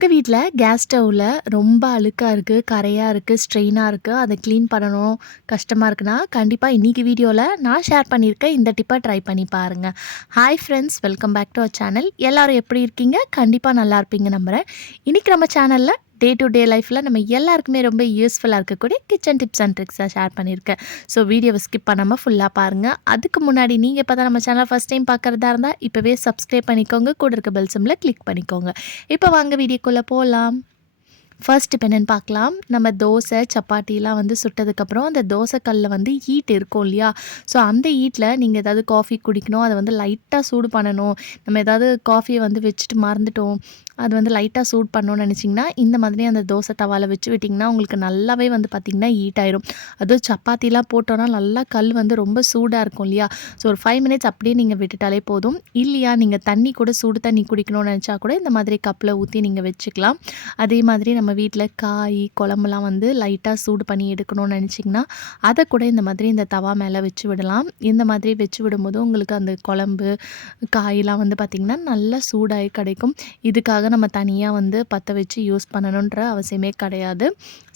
எங்க வீட்ல கேஸ் ஸ்டவ்ல ரொம்ப அழுக்கா இருக்கு, கறையா இருக்கு, ஸ்ட்ரெயினா இருக்கு. அத கிளீன் பண்ணணும், கஷ்டமா இருக்குன்னா, கண்டிப்பா இன்னைக்கு வீடியோல நான் ஷேர் பண்ணியிருக்க இந்த டிப்ப ட்ரை பண்ணி பாருங்க. Hi friends! Welcome back to our channel. எல்லாரும் எப்படி இருக்கீங்க? கண்டிப்பா நல்லா இருப்பீங்க நம்புறேன். இன்னைக்கு நம்ம சேனல்ல டே டு டே லைஃப்ல நம்ம எல்லாருக்குமே ரொம்ப யூஸ்ஃபுல்லா இருக்கக்கூடிய kitchen tips and tricks share பண்ணியிருக்கேன். ஸோ வீடியோவ ஸ்கிப் பண்ணாம ஃபுல்லா பாருங்க. அதுக்கு முன்னாடி நீங்க இப்ப தான் நம்ம சேனல ஃபர்ஸ்ட் டைம் பார்க்கறதா இருந்தா, இப்பவே சப்ஸ்கிரைப் பண்ணிக்கோங்க. கூட இருக்க பெல் சிம்பல கிளிக் பண்ணிக்கோங்க. இப்ப வாங்க வீடியோக்குள்ள போலாம். ஃபர்ஸ்ட் இப்ப என்னன்னு பார்க்கலாம். நம்ம தோசை, சப்பாத்திலாம் வந்து சுட்டதுக்கப்புறம், அந்த தோசை கல்ல வந்து ஹீட் இருக்கும் இல்லையா? ஸோ அந்த ஹீட்ல நீங்க ஏதாவது காஃபி குடிக்கணும், அத வந்து லைட்டா சூடு பண்ணணும். நம்ம ஏதாவது காஃபிய வந்து வச்சுட்டு மறந்துட்டோம். அது வந்து லைட்டா சூடு பண்ணணும்னு நெனச்சிங்கன்னா, இந்த மாதிரி அந்த தோசை தவால வச்சு விட்டிங்கன்னா, உங்களுக்கு நல்லாவே வந்து பார்த்திங்கன்னா ஹீட் ஆயிரும். அதுவும் சப்பாத்திலாம் போட்டோம்னா நல்லா கல் வந்து ரொம்ப சூடா இருக்கும் இல்லையா? ஸோ ஒரு 5 மினிட்ஸ் அப்படியே நீங்க விட்டுட்டாலே போதும். இல்லையா நீங்க தண்ணி கூட சுடு தண்ணி குடிக்கணும்னு நெனச்சா கூட இந்த மாதிரி கப்ல ஊத்தி நீங்க வச்சுக்கலாம். அதே மாதிரி நம்ம வீட்ல காய், குழம்புலாம் வந்து லைட்டா சூடு பண்ணி எடுக்கணும்னு நெனச்சிங்கன்னா, அத கூட இந்த மாதிரி இந்த தவா மேல வச்சு விடலாம். இந்த மாதிரி வச்சு விடும்போது உங்களுக்கு அந்த குழம்பு, காயெல்லாம் வந்து பார்த்திங்கன்னா, நல்லா சூடாகி கிடைக்கும். இதுக்காக நம்ம தனியா வந்து பத்த வச்சு யூஸ் பண்ணணுன்ற அவசியமே கிடையாது.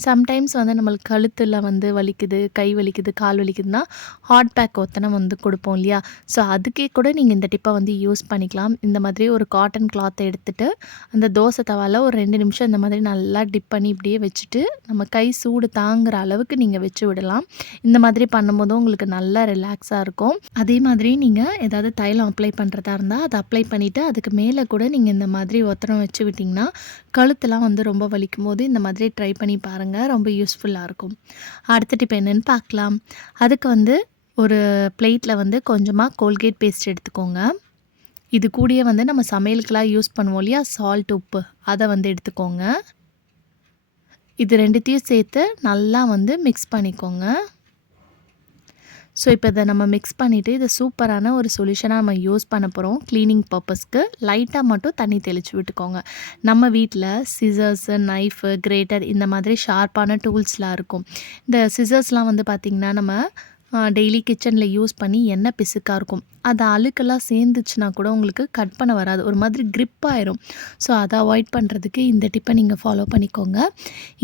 சம்டைம்ஸ் வந்து நம்மளுக்கு கழுத்துல வந்து வலிக்குது, கை வலிக்குது, கால் வலிக்குதுன்னா, ஹாட் பேக் ஒத்தனை வந்து குடுப்போம் இல்லையா? ஸோ அதுக்கே கூட நீங்க இந்த டிப்ப வந்து யூஸ் பண்ணிக்கலாம். இந்த மாதிரி ஒரு காட்டன் கிளாத்த எடுத்துட்டு, அந்த தோசை தவால ஒரு 2 நிமிஷம் இந்த மாதிரி நல்லா டிப் பண்ணி இப்படியே வச்சுட்டு, நம்ம கை சூடு தாங்குற அளவுக்கு நீங்க வச்சு விடலாம். இந்த மாதிரி பண்ணும்போது உங்களுக்கு நல்லா ரிலாக்ஸா இருக்கும். அதே மாதிரி நீங்க ஏதாவது தைலம் அப்ளை பண்றதா இருந்தா, அத அப்ளை பண்ணிட்டு அதுக்கு மேல கூட நீங்க இந்த மாதிரி ஒத்தடம் வச்சு விட்டீங்கன்னா, கழுத்துலாம் வந்து ரொம்ப வலிக்கும்போது இந்த மாதிரி ட்ரை பண்ணி பாருங்க. ரொம்ப யூஸ்ஃபுல்லா இருக்கும். அடுத்த டிப் என்னன்னு பார்க்கலாம். அதுக்கு வந்து ஒரு பிளேட்ல வந்து கொஞ்சமா கோல்கேட் பேஸ்ட் எடுத்துக்கோங்க. இது கூடயே வந்து நம்ம சமையலுக்குலாம் யூஸ் பண்ணுவோம் இல்லையா? சால்ட், உப்பு அத வந்து எடுத்துக்கோங்க. இது 2த்தையும் சேர்த்து நல்லா வந்து மிக்ஸ் பண்ணிக்கோங்க. ஸோ இப்போ இத நம்ம மிக்ஸ் பண்ணிவிட்டு இத சூப்பரான ஒரு சொல்யூஷனா நம்ம யூஸ் பண்ண போகிறோம். கிளீனிங் பர்ப்பஸ்க்கு லைட்டா மட்டும் தண்ணி தெளிச்சு விட்டுக்கோங்க. நம்ம வீட்ல சிசர்ஸு, நைஃபு, கிரேட்டர் இந்த மாதிரி ஷார்ப்பான டூல்ஸ்லாம் இருக்கும். இந்த சிசர்ஸ்லாம் வந்து பார்த்திங்கன்னா, நம்ம டெய்லி கிச்சனில் யூஸ் பண்ணி எண்ணெய் பிசுக்காக இருக்கும். அது அழுக்கெல்லாம் சேர்ந்துச்சுன்னா கூட உங்களுக்கு கட் பண்ண வராது. ஒரு மாதிரி கிரிப் ஆயிரும். ஸோ அதை அவாய்ட் பண்ணுறதுக்கு இந்த டிப்பை நீங்கள் ஃபாலோ பண்ணிக்கோங்க.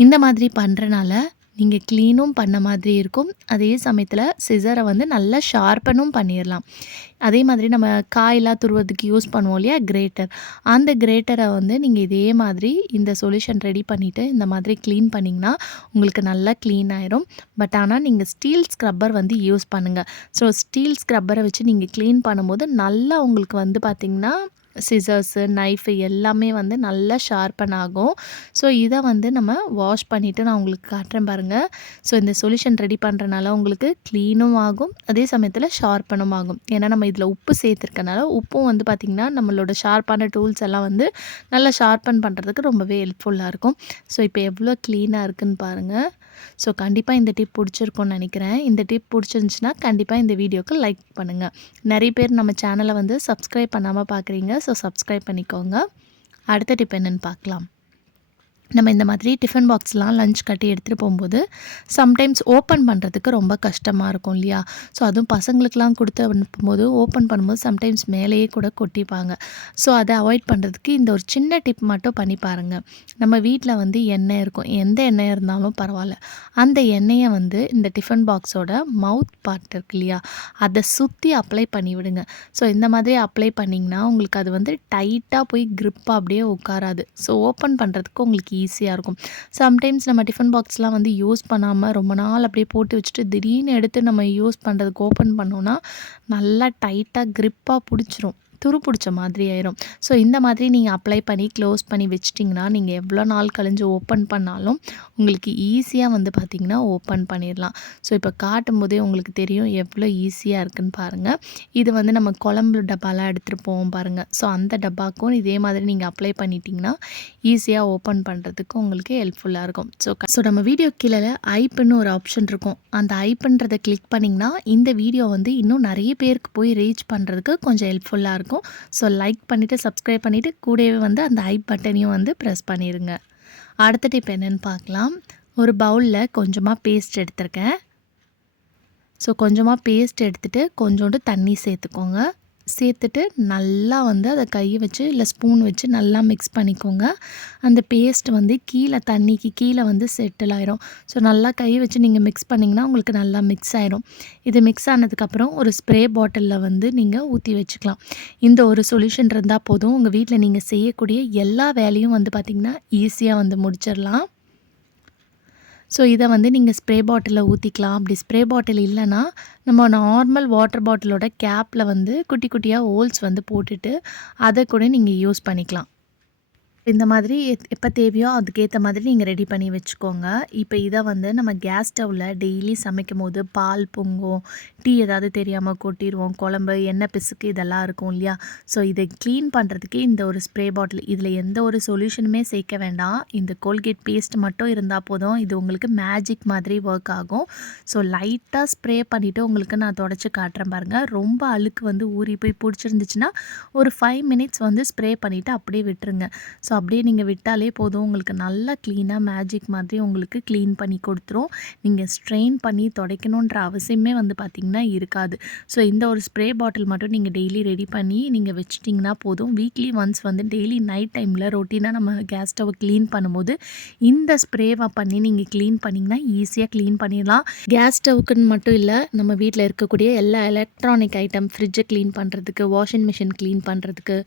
இந்த மாதிரி பண்ணுறனால நீங்கள் க்ளீனும் பண்ண மாதிரி இருக்கும். அதே சமயத்தில் சிசரை வந்து நல்லா ஷார்ப்பனும் பண்ணிடலாம். அதே மாதிரி நம்ம காயெல்லாம் துருவதுக்கு யூஸ் பண்ணுவோம் இல்லையா? கிரேட்டர். அந்த கிரேட்டரை வந்து நீங்கள் இதே மாதிரி இந்த சொல்யூஷன் ரெடி பண்ணிவிட்டு இந்த மாதிரி க்ளீன் பண்ணிங்கன்னா உங்களுக்கு நல்லா க்ளீன் ஆயிரும். பட் ஆனால் நீங்கள் ஸ்டீல் ஸ்க்ரப்பர் வந்து யூஸ் பண்ணுங்கள். ஸோ ஸ்டீல் ஸ்க்ரப்பரை வச்சு நீங்கள் க்ளீன் பண்ணும்போது நல்லா உங்களுக்கு வந்து பார்த்திங்கன்னா சிசர்ஸு, நைஃபு எல்லாமே வந்து நல்லா ஷார்ப்பன் ஆகும். ஸோ இதை வந்து நம்ம வாஷ் பண்ணிவிட்டு நான் உங்களுக்கு காட்டுறேன் பாருங்கள். ஸோ இந்த சொல்யூஷன் ரெடி பண்ணுறனால உங்களுக்கு க்ளீனும் ஆகும், அதே சமயத்தில் ஷார்ப்பனும் ஆகும். ஏன்னா நம்ம இதில் உப்பு சேர்த்துருக்கனால உப்பும் வந்து பார்த்திங்கன்னா நம்மளோட ஷார்ப்பான டூல்ஸ் எல்லாம் வந்து நல்லா ஷார்ப்பன் பண்ணுறதுக்கு ரொம்பவே ஹெல்ப்ஃபுல்லாக இருக்கும். ஸோ இப்போ எவ்வளோ க்ளீனாக இருக்குதுன்னு பாருங்கள். ஸோ கண்டிப்பாக இந்த டிப் பிடிச்சிருக்கும்னு நினைக்கிறேன். இந்த டிப் பிடிச்சிருந்துச்சின்னா கண்டிப்பாக இந்த வீடியோக்கு லைக் பண்ணுங்கள். நிறைய பேர் நம்ம சேனலை வந்து சப்ஸ்கிரைப் பண்ணாமல் பார்க்குறீங்க. ஸோ சப்ஸ்கிரைப் பண்ணிக்கோங்க. அடுத்த டிப் என்னென்னு பார்க்கலாம். நம்ம இந்த மாதிரி டிஃபன் பாக்ஸ்லாம் லஞ்ச் கட்டி எடுத்துகிட்டு போகும்போது சம்டைம்ஸ் ஓப்பன் பண்ணுறதுக்கு ரொம்ப கஷ்டமாக இருக்கும் இல்லையா? ஸோ அதுவும் பசங்களுக்கெலாம் கொடுத்து அனுப்பும்போது ஓப்பன் பண்ணும்போது சம்டைம்ஸ் மேலேயே கூட கொட்டிப்பாங்க. ஸோ அதை அவாய்ட் பண்ணுறதுக்கு இந்த ஒரு சின்ன டிப் மட்டும் பண்ணி பாருங்கள். நம்ம வீட்டில் வந்து எண்ணெய் இருக்கும், எந்த எண்ணெய் இருந்தாலும் பரவாயில்ல. அந்த எண்ணெயை வந்து இந்த டிஃபன் பாக்ஸோட மவுத் பார்ட் இருக்கு இல்லையா? அதை சுற்றி அப்ளை பண்ணி விடுங்க. ஸோ இந்த மாதிரி அப்ளை பண்ணிங்கன்னா உங்களுக்கு அது வந்து டைட்டாக போய் க்ரிப்பாக அப்படியே உட்காராது. ஸோ ஓப்பன் பண்ணுறதுக்கு உங்களுக்கு ஈஸியாக இருக்கும். சம்டைம்ஸ் நம்ம டிஃபன் பாக்ஸ்லாம் வந்து யூஸ் பண்ணாமல் ரொம்ப நாள் அப்படியே போட்டு வச்சுட்டு திடீர்னு எடுத்து நம்ம யூஸ் பண்ணுறதுக்கு ஓப்பன் பண்ணோன்னா நல்லா டைட்டாக க்ரிப்பாக பிடிச்சிரும், துரு பிடிச்ச மாதிரி ஆயிரும். ஸோ இந்த மாதிரி நீங்கள் அப்ளை பண்ணி க்ளோஸ் பண்ணி வச்சிட்டிங்கன்னா நீங்கள் எவ்வளோ நாள் கழிஞ்சு ஓப்பன் பண்ணாலும் உங்களுக்கு ஈஸியாக வந்து பார்த்திங்கன்னா ஓப்பன் பண்ணிடலாம். ஸோ இப்போ காட்டும்போதே உங்களுக்கு தெரியும் எவ்வளோ ஈஸியாக இருக்குதுன்னு பாருங்கள். இது வந்து நம்ம குழம்பு டப்பாலாம் எடுத்துகிட்டு போவோம் பாருங்கள். ஸோ அந்த டப்பாக்கும் இதே மாதிரி நீங்கள் அப்ளை பண்ணிட்டீங்கன்னா ஈஸியாக ஓப்பன் பண்ணுறதுக்கு உங்களுக்கு ஹெல்ப்ஃபுல்லாக இருக்கும். ஸோ நம்ம வீடியோ கீழே ஐப்புன்னு ஒரு ஆப்ஷன் இருக்கும். அந்த ஐப்புன்றதை கிளிக் பண்ணிங்கன்னா இந்த வீடியோ வந்து இன்னும் நிறைய பேருக்கு போய் ரீச் பண்ணுறதுக்கு கொஞ்சம் ஹெல்ப்ஃபுல்லாக இருக்கும். ஸோ லைக் பண்ணிவிட்டு சப்ஸ்கிரைப் பண்ணிவிட்டு கூடவே வந்து அந்த ஐ பட்டனையும் வந்து ப்ரெஸ் பண்ணிடுங்க. அடுத்த டிப் என்னென்னு பார்க்கலாம். ஒரு பவுலில் கொஞ்சமாக பேஸ்ட் எடுத்திருக்கேன். ஸோ கொஞ்சமாக பேஸ்ட் எடுத்துகிட்டு கொஞ்சோண்டு தண்ணி சேர்த்துக்கோங்க. சேர்த்துட்டு நல்லா வந்து அத கைய வச்சு இல்ல ஸ்பூன் வச்சு நல்லா மிக்ஸ் பண்ணிக்கோங்க. அந்த பேஸ்ட் வந்து தண்ணிக்கு கீழ வந்து செட்டில் ஆயிரும். ஸோ நல்லா கை வச்சு நீங்க மிக்ஸ் பண்ணிங்கன்னா, உங்களுக்கு நல்லா மிக்ஸ் ஆயிரும். இது மிக்ஸ் ஆனதுக்கப்புறம் ஒரு ஸ்ப்ரே பாட்டில்ல வந்து நீங்க ஊத்தி வச்சுக்கலாம். இந்த ஒரு சொல்யூஷன் இருந்தா போதும். உங்க வீட்ல நீங்க செய்யக்கூடிய எல்லா வேலையும் வந்து பார்த்தீங்கன்னா, ஈஸியா வந்து முடிச்சிடலாம். ஸோ இத வந்து நீங்க ஸ்ப்ரே பாட்டில்ல ஊத்திக்கலாம். அப்படி ஸ்ப்ரே பாட்டில் இல்லன்னா, நம்ம நார்மல் வாட்டர் பாட்டிலோட கேப்ல வந்து குட்டி குட்டியா ஹோல்ஸ் வந்து போட்டுட்டு, அத கூட நீங்க யூஸ் பண்ணிக்கலாம். இந்த மாதிரி எப்போ தேவையோ அதுக்கேற்ற மாதிரி நீங்கள் ரெடி பண்ணி வச்சுக்கோங்க. இப்போ இதை வந்து நம்ம கேஸ் ஸ்டவ்வில் டெய்லி சமைக்கும்போது பால் பொங்கும், டீ ஏதாவது தெரியாமல் கொட்டிடுவோம், குழம்பு எண்ணெய் பிசுக்கு இதெல்லாம் இருக்கும் இல்லையா? ஸோ இதை க்ளீன் பண்ணுறதுக்கு இந்த ஒரு ஸ்ப்ரே பாட்டில், இதில் எந்த ஒரு சொல்யூஷனுமே சேர்க்க வேண்டாம். இந்த கோல்கேட் பேஸ்ட் மட்டும் இருந்தால் போதும். இது உங்களுக்கு மேஜிக் மாதிரி ஒர்க் ஆகும். ஸோ லைட்டாக ஸ்ப்ரே பண்ணிவிட்டு உங்களுக்கு நான் தொடச்சி காட்டுறேன் பாருங்கள். ரொம்ப அழுக்கு வந்து ஊறி போய் பிடிச்சிருந்துச்சுன்னா ஒரு 5 மினிட்ஸ் வந்து ஸ்ப்ரே பண்ணிவிட்டு அப்படியே விட்டுருங்க. ஸோ அப்படியே நீங்கள் விட்டாலே போதும். உங்களுக்கு நல்லா க்ளீனாக மேஜிக் மாதிரி உங்களுக்கு க்ளீன் பண்ணி கொடுத்துரும். நீங்கள் ஸ்ட்ரெயின் பண்ணி துடைக்கணுன்ற அவசியமே வந்து பார்த்திங்கன்னா இருக்காது. ஸோ இந்த ஒரு ஸ்ப்ரே பாட்டில் மட்டும் நீங்கள் டெய்லி ரெடி பண்ணி நீங்கள் வச்சிட்டிங்கன்னா போதும். வீக்லி ஒன்ஸ் வந்து டெய்லி நைட் டைமில் ரொட்டீனாக நம்ம கேஸ் ஸ்டவ்வை க்ளீன் பண்ணும்போது இந்த ஸ்ப்ரேவை பண்ணி நீங்கள் க்ளீன் பண்ணிங்கன்னா ஈஸியாக க்ளீன் பண்ணிடலாம். கேஸ் ஸ்டவ்வுக்குன்னு மட்டும் இல்லை, நம்ம வீட்டில் இருக்கக்கூடிய எல்லா எலக்ட்ரானிக் ஐட்டம், ஃப்ரிட்ஜை க்ளீன் பண்ணுறதுக்கு, வாஷிங் மிஷின் க்ளீன் பண்ணுறதுக்கு,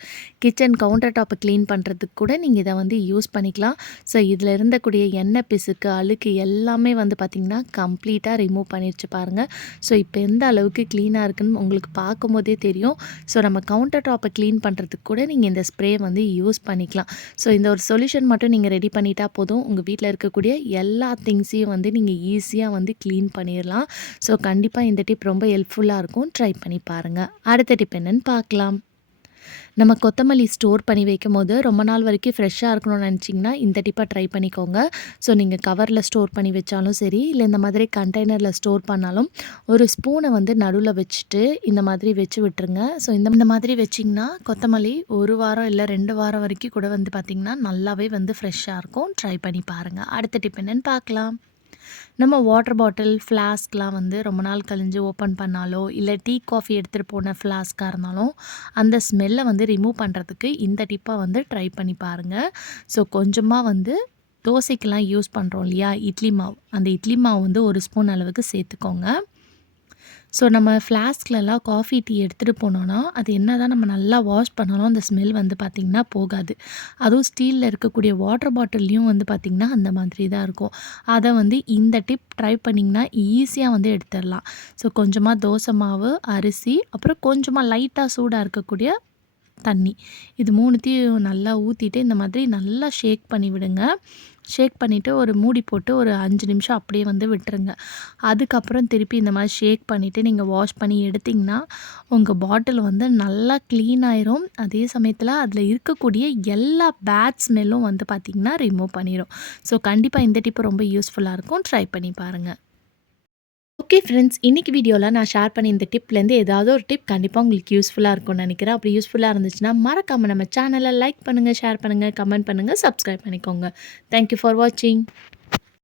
கிச்சன் கவுண்டர் டாப்பை க்ளீன் பண்ணுறதுக்கு கூட நீங்கள் இதை வந்து யூஸ் பண்ணிக்கலாம். ஸோ இதில் இருந்தக்கூடிய எண்ணெய் பிசுக்கு, அழுக்கு எல்லாமே வந்து பார்த்திங்கன்னா கம்ப்ளீட்டாக ரிமூவ் பண்ணிடுச்சு பாருங்கள். ஸோ இப்போ எந்த அளவுக்கு க்ளீனாக இருக்குன்னு உங்களுக்கு பார்க்கும்போதே தெரியும். ஸோ நம்ம கவுண்டர் டாப்பை க்ளீன் பண்ணுறதுக்கு கூட நீங்கள் இந்த ஸ்ப்ரே வந்து யூஸ் பண்ணிக்கலாம். ஸோ இந்த ஒரு சொல்யூஷன் மட்டும் நீங்கள் ரெடி பண்ணிட்டா போதும். உங்கள் வீட்டில் இருக்கக்கூடிய எல்லா திங்ஸையும் வந்து நீங்கள் ஈஸியாக வந்து க்ளீன் பண்ணிடலாம். ஸோ கண்டிப்பாக இந்த டிப் ரொம்ப ஹெல்ப்ஃபுல்லாக இருக்கும். ட்ரை பண்ணி பாருங்கள். அடுத்த டிப் என்னன்னு பார்க்கலாம். நம்ம கொத்தமல்லி ஸ்டோர் பண்ணி வைக்கும்போது ரொம்ப நாள் வரைக்கும் ஃப்ரெஷ்ஷாக இருக்கணும்னு நினச்சிங்கன்னா இந்த டிப்பை ட்ரை பண்ணிக்கோங்க. ஸோ நீங்கள் கவரில் ஸ்டோர் பண்ணி வச்சாலும் சரி, இல்லை இந்த மாதிரி கண்டெய்னரில் ஸ்டோர் பண்ணாலும் ஒரு ஸ்பூனை வந்து நடுவில் வச்சுட்டு இந்த மாதிரி வச்சு விட்டுருங்க. ஸோ இந்த மாதிரி வச்சிங்கன்னா கொத்தமல்லி 1 வாரம் இல்லை 2 வாரம் வரைக்கும் கூட வந்து பார்த்திங்கன்னா நல்லாவே வந்து ஃப்ரெஷ்ஷாக இருக்கும். ட்ரை பண்ணி பாருங்கள். அடுத்த டிப் என்னன்னு பார்க்கலாம். நம்ம வாட்டர் பாட்டில், ஃப்ளாஸ்க்லாம் வந்து ரொம்ப நாள் கழிஞ்சு ஓப்பன் பண்ணாலோ, இல்லை டீ, காஃபி எடுத்துகிட்டு போன ஃப்ளாஸ்க்காக இருந்தாலும் அந்த ஸ்மெல்லை வந்து ரிமூவ் பண்ணுறதுக்கு இந்த டிப்பை வந்து ட்ரை பண்ணி பாருங்கள். ஸோ கொஞ்சமாக வந்து தோசைக்கெலாம் யூஸ் பண்ணுறோம் இல்லையா, இட்லி மாவு, அந்த இட்லி மாவு வந்து 1 ஸ்பூன் அளவுக்கு சேர்த்துக்கோங்க. ஸோ நம்ம ஃப்ளாஸ்க்லலாம் காஃபி, டீ எடுத்துகிட்டு போனோன்னா அது என்ன தான் நம்ம நல்லா வாஷ் பண்ணாலும் அந்த ஸ்மெல் வந்து பார்த்திங்கன்னா போகாது. அதுவும் ஸ்டீலில் இருக்கக்கூடிய வாட்டர் பாட்டில்லையும் வந்து பார்த்திங்கன்னா அந்த மாதிரி தான் இருக்கும். அதை வந்து இந்த டிப் ட்ரை பண்ணிங்கன்னா ஈஸியாக வந்து எடுத்துடலாம். ஸோ கொஞ்சமாக தோசை மாவு, அரிசி, அப்புறம் கொஞ்சமாக லைட்டாக சூடாக இருக்கக்கூடிய தண்ணி, இது 3த்தையும் நல்லா ஊற்றிட்டு இந்த மாதிரி நல்லா ஷேக் பண்ணி விடுங்க. ஷேக் பண்ணிவிட்டு ஒரு மூடி போட்டு ஒரு 5 நிமிஷம் அப்படியே வந்து விட்டுருங்க. அதுக்கப்புறம் திருப்பி இந்த மாதிரி ஷேக் பண்ணிவிட்டு நீங்கள் வாஷ் பண்ணி எடுத்திங்கன்னா உங்கள் பாட்டில் வந்து நல்லா க்ளீன் ஆயிரும். அதே சமயத்தில் அதில் இருக்கக்கூடிய எல்லா பேட் ஸ்மெல்லும் வந்து பார்த்திங்கன்னா ரிமூவ் பண்ணிடும். ஸோ கண்டிப்பாக இந்த டிப்பு ரொம்ப யூஸ்ஃபுல்லாக இருக்கும். ட்ரை பண்ணி பாருங்கள். ஓகே ஃப்ரெண்ட்ஸ், இன்னைக்கு வீடியோவில் நான் ஷேர் பண்ணி இந்த டிப்லேருந்து ஏதாவது ஒரு டிப் கண்டிப்பாக உங்களுக்கு யூஸ்ஃபுல்லாக இருக்கும்னு நினைக்கிறேன். அப்படி யூஸ்ஃபுல்லாக இருந்துச்சுன்னா மறக்காமல் நம்ம சேனலை லைக் பண்ணுங்கள், ஷேர் பண்ணுங்கள், கமெண்ட் பண்ணுங்கள், சப்ஸ்கிரைப் பண்ணிக்கோங்க. தேங்க்யூ ஃபார் வாட்சிங்.